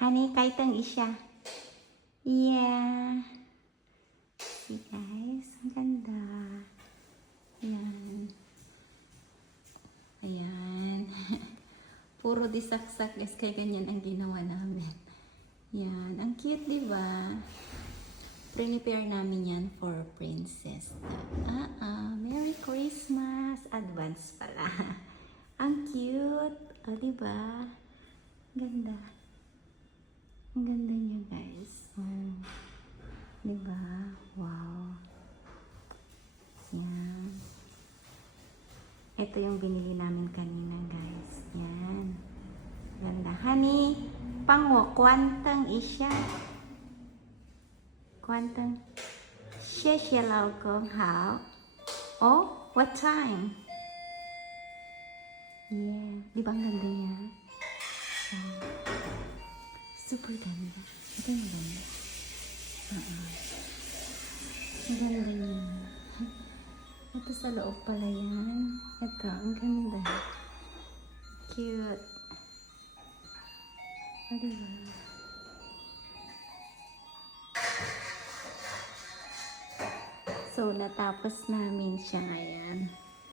Honey, kaitang isya. Yeah. See guys, ang ganda. Ayan. Ayan. Puro disaksak guys, kaya ganyan ang ginawa namin. Yan, ang cute, di ba? Prepare namin yan for princess. Merry Christmas! Advance pala. Ang cute! O, di ba? Ganda. Ang ganda niya, guys. Oh. Di ba? Wow. Yan. Ito yung binili namin kanina, guys. Yan. Ganda. Honey, pangwo, kwantang isya. Kwantang. 谢谢老公好. Oh, what time? Yeah. Di ba ang ganda niya? Oh. Super ganda. Ito yung ganda. Ang ganda niya. Ito sa loob pala yan. Ito, ang ganda. Cute. O, diba? So, natapos namin siya ngayon.